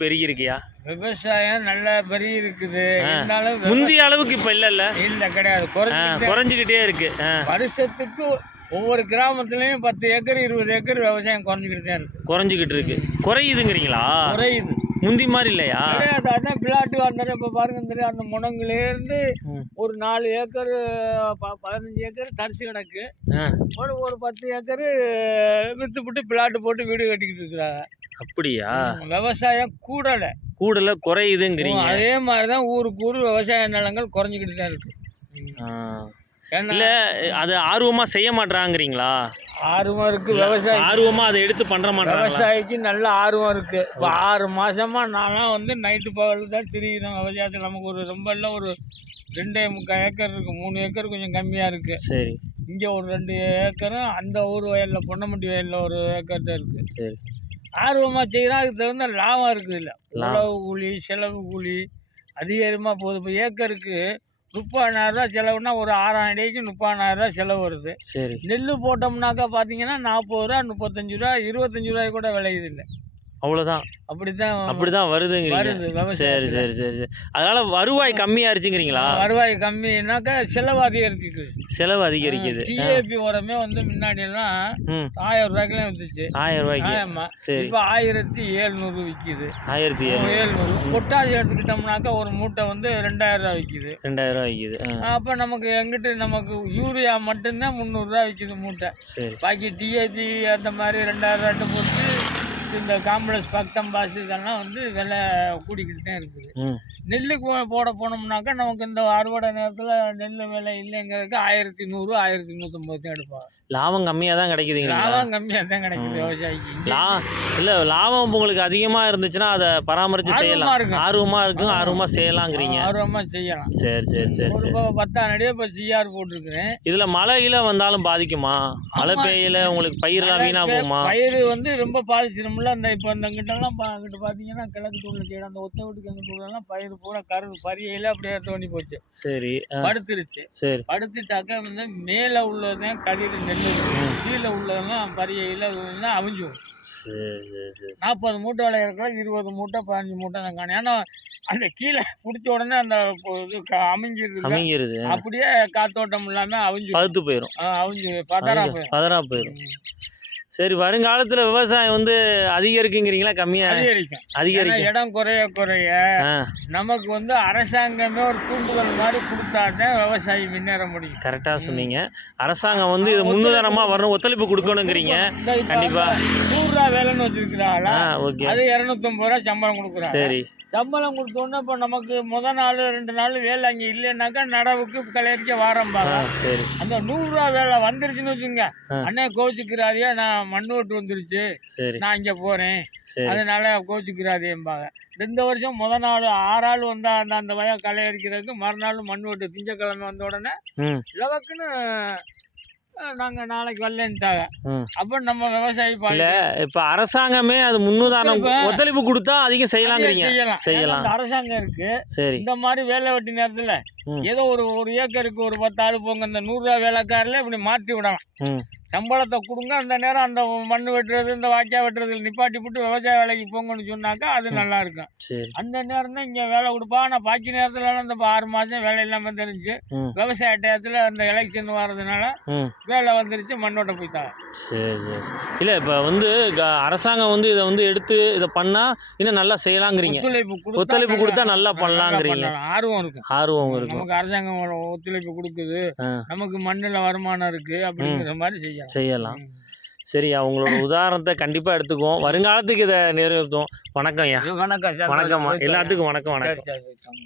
பெருகி இருக்கியா? விவசாயம் நல்லா பெருகி இருக்குது. இருந்தாலும் முந்தைய அளவுக்கு இப்ப இல்ல கிடையாது, குறைஞ்சிக்கிட்டே இருக்கு. வருஷத்துக்கு ஒவ்வொரு கிராமத்துலயும் 10 ஏக்கர் 20 ஏக்கர் விவசாயம் குறைஞ்சிக்கிட்டு தான் இருக்கு. குறைஞ்சிக்கிட்டு இருக்கு. குறையுதுங்கிறீங்களா? குறையுது, முந்தி மாதிரி இல்லையா? கிடையாது. அதான் பிளாட்டு வந்தாரு. இப்ப பாருங்க தெரியும், அந்த முனங்குலேருந்து ஒரு 4 ஏக்கர் 15 ஏக்கர் தரிசு கிடக்கு. ஒரு 10 ஏக்கர் வித்துப்பட்டு பிளாட்டு போட்டு வீடு கட்டிக்கிட்டு இருக்கிறாங்க. அப்படியா? விவசாயம் கூடல குறையுதுங்கிறீங்க. அதே மாதிரிதான் ஊருக்கு ஊர் விவசாய நிலங்கள் குறைஞ்சிக்கிட்டு தான் இருக்கு. இல்ல அது ஆர்வமா செய்ய மாட்டாங்கிறீங்களா? ஆர்வம் இருக்கு, விவசாயம் ஆர்வமா அதை எடுத்து பண்ற மாட்டாங்க. விவசாயிக்கு நல்ல ஆர்வம் இருக்கு. இப்போ 6 மாசமா நான்லாம் நைட்டு பகல் தான் திரிகிறோம் விவசாயத்தில். நமக்கு ஒரு ரொம்ப இல்லை, ஒரு 2.25 ஏக்கர் இருக்கு. 3 ஏக்கர் கொஞ்சம் கம்மியா இருக்கு. சரி. இங்க ஒரு 2 ஏக்கரும் அந்த ஊர் வயல்ல பொன்னமட்டி வயல்ல ஒரு ஏக்கர் தான் இருக்கு. சரி. ஆர்வமா செய்யலாம். அதுக்கு தகுந்த லாபம் இருக்குது. இல்லை உழவு கூலி செலவு கூலி அதிகமாக போகுது. இப்போ ஏக்கருக்கு 30,000 செலவுனா ஒரு 6,000 அடிக்கு 30,000 செலவு வருது. சரி. நெல் போட்டோம்னாக்கா பார்த்தீங்கன்னா 40 ரூபா 35 ரூபா 25 ரூபாய் கூட விளையுது. இல்லை அவ்வளோதான். அப்படிதான் வருதுங்கிறீங்க. சரி சரி சரி சரி. அதனால வருவாய் கம்மியாயிருச்சுங்கிறீங்களா? வருவாய் கம்மினாக்கா செலவு அதிகரிக்குது. செலவு அதிகரிக்குது. டிஏபி உரமே முன்னாடி எல்லாம் 1000 ரூபாய்க்குலாம் வந்துச்சு. 1000 ரூபாய்க்கு. ஆமா. இப்போ 1700 விற்கிது. 1700. பொட்டாசி எடுத்துக்கிட்டோம்னாக்கா ஒரு மூட்டை 2000 ரூபா விற்கிது. 2000 ரூபா விற்கிது. அப்போ நமக்கு யூரியா மட்டும்தான் 300 ரூபா விற்கிது மூட்டை. சரி. பாக்கி டிஏபி அந்த மாதிரி 2000 ரூபாய்ட்டு போட்டு இந்த காம்ப்ளெக்ஸ் பக்தம் பாசு இதெல்லாம் விலை கூடிக்கிட்டு தான் இருக்குது. நெல்லுக்கு போட போனோம்னாக்கா நமக்கு இந்த அறுவடை நேரத்தில் நெல் விலை இல்லைங்கிறதுக்கு 1100 1150 தான் எடுப்பாங்க. லாபம் கம்மியாக தான் கிடைக்குதுங்களா? லாபம் கம்மியாக தான் கிடைக்குது விவசாயிக்கு. இல்லை லாபம் உங்களுக்கு அதிகமாக இருந்துச்சுன்னா அதை பராமரித்து செய்யலாம். ஆர்வமாக இருக்கும், ஆர்வமாக செய்யலாங்கிறீங்க. ஆர்வமாக செய்யலாம். சரி சரி சரி சரி. இப்போ 10 அடியே இப்போ ஜிஆர் போட்டிருக்கிறேன். இதில் மழையில வந்தாலும் பாதிக்குமா? மழை பெய்யல உங்களுக்கு பயிரெல்லாம் வீணாக போகுமா? பயிர் ரொம்ப பாதிச்சிடும்ல. இப்போ இந்த கிட்டலாம் அங்கிட்டு பார்த்தீங்கன்னா கிழக்கு தூள்ல செய்யணும். அந்த ஒத்த வீட்டுக்கு எங்கள் தூளெல்லாம் பயிர் பூரா பரியையில் அப்படியே தோண்டி போச்சு. சரி. படுத்துருச்சு. சரி. படுத்துட்டாக்கா மேலே உள்ளதான் கதிர் நெல், கீழே உள்ளதெல்லாம் பரியையில் அவிஞ்சு 40 மூட்டை விளையிறதுக்குள்ள 20 மூட்டை 15 மூட்டை தான் காணும். ஏன்னா அந்த கீழே பிடிச்ச உடனே அந்த இது அமைங்கிருது. அப்படியே காத்தோட்டம் இல்லாமல் அவிஞ்சு போயிடும். அவிஞ்சு பதறா போயிடும். சரி. வருங்காலத்தில் விவசாயம் அதிகரிக்குங்கிறீங்களா கம்மியா? அதிகரிக்கும். இடம் குறைய நமக்கு அரசாங்கமே ஒரு தூண்டுதல் மாதிரி கொடுத்தாதான் விவசாயி முன்னேற முடியும். கரெக்டாக சொன்னீங்க. அரசாங்கம் இது முன்னுதாரணமாக வரணும், ஒத்துழைப்பு கொடுக்கணுங்கிறீங்க. கண்டிப்பா 100 ரூபா வேலைன்னு வச்சிருக்கிறாங்களா? அது 250 ரூபா சம்பளம் கொடுக்குறாங்க. சரி. சம்பளம் கொடுத்தோன்னா இப்போ நமக்கு முதல் நாள் 2 நாள் வேலை அங்கே இல்லைன்னாக்கா நடவுக்கு கலையரிக்க வாரம்பாங்க. அந்த 100 ரூபா வேலை வந்துருச்சுன்னு வச்சுங்க, அண்ணே கோச்சிக்கிறாதியா, நான் மண் ஓட்டு வந்துருச்சு, நான் இங்கே போகிறேன், அதனால கோச்சிக்கிறாதேம்பாங்க. இந்த வருஷம் முதல் நாள் 6 ஆள் வந்தால் அந்த வய கலையரிக்கிறதுக்கு மறுநாள் மண் ஓட்டு திங்கக்கிழமை வந்த உடனே இலவக்குன்னு நாங்கள் நாளைக்கு வரலன்ட்டாங்க. அப்போ நம்ம விவசாயி இப்போ அரசாங்கமே அது முன்னுதாரணம் ஒத்துழைப்பு கொடுத்தா அதிகம் செய்யலாங்கிறீங்க. செய்யலாம். அரசாங்கம் இருக்கு. சரி. இந்த மாதிரி வேலை வெட்டி நேரத்தில் ஏதோ ஒரு ஏக்கருக்கு ஒரு 10 ஆள் போங்க, இந்த 100 ரூபா வேலைக்காரில் இப்படி மாற்றி விடலாம். சம்பளத்தை கொடுங்க, அந்த நேரம் அந்த மண் வெட்டுறது இந்த வாய்க்கா வெட்டுறது நிப்பாட்டி போட்டு விவசாய வேலைக்கு போங்கன்னு சொன்னாக்கா அது நல்லா இருக்கும். அந்த நேரம் தான் இங்கே வேலை கொடுப்பா. ஆனால் பாக்கி நேரத்துல இந்த 6 மாதம் வேலை இல்லாமல் தெரிஞ்சு விவசாய டயத்தில் அந்த எலெக்ஷன் வர்றதுனால வேலை வந்துருச்சு, மண்ணோட்ட போய்த்தாங்க. சரி சரி. இல்லை இப்போ அரசாங்கம் இதை எடுத்து இதை பண்ணால் இன்னும் நல்லா செய்யலாங்கிறீங்க. ஒத்துழைப்பு கொடுத்தா நல்லா பண்ணலாங்கிறீங்க. ஆர்வம் இருக்கும். ஆர்வம் இருக்கும். நமக்கு அரசாங்கம் ஒத்துழைப்பு கொடுக்குது, நமக்கு மண்ணில் வருமானம் இருக்கு அப்படிங்கிற மாதிரி செய்யலாம். சரி. அவங்களோட உதாரணத்தை கண்டிப்பா எடுத்துக்குவோம். வருங்காலத்துக்கு இதை நிறைவேற்றுவோம். வணக்கம் ஐயா. வணக்கம். வணக்கம். எல்லாத்துக்கும் வணக்கம். வணக்கம்.